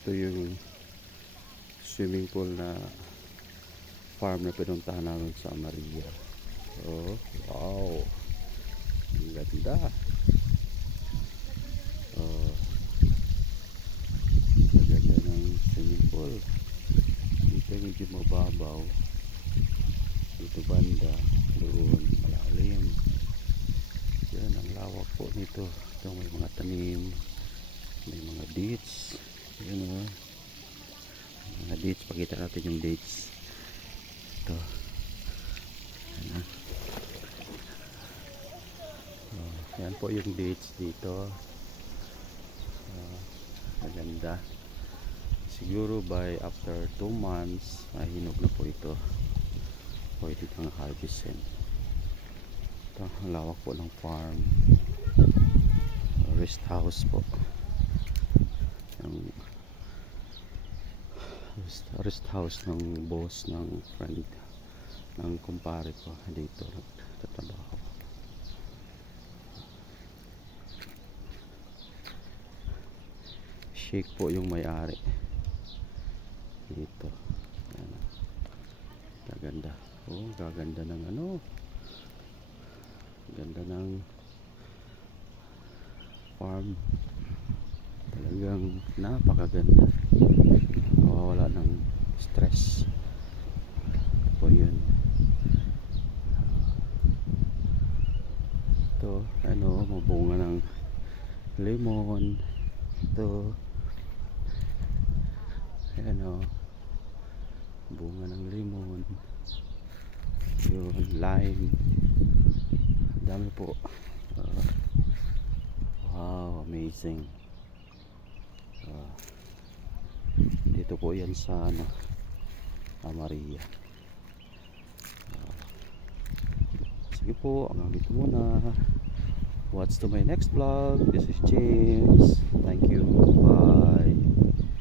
Ito yung swimming pool na farm na pinuntahan namin sa Maria. Oh, wow. Ang ganda. Oh, ang ganda ng swimming pool. Dito medyo mababaw. Dito banda, doon malalim. Yan ang lawak po nito. Ito may mga tanim, may mga dates. Yan o. Mga dates, pakita natin yung dates. Ito. Yan, yan po yung dates dito. Maganda. Siguro by after 2 months, mahinog na po ito. Pwede kang harvestin. Ito, ang lawak po ng farm. Rest house po. Yung rest house ng boss ng friend ng kumpare ko dito nagtatrabaho. Shake po yung may-ari dito. Ayan. Gaganda. Oh, gaganda ng ano. Ganda ng farm. Talagang napakaganda. Wala ng stress. Po yun. Ito, ano, mabunga ng lemon. Ito. Ano, bunga ng lemon. Yun, lime. Dami po. Wow, amazing. Dito po yan sa ano, Maria. Sige po, hanggang dito muna. Watch to my next vlog. This is James. Thank you. Bye.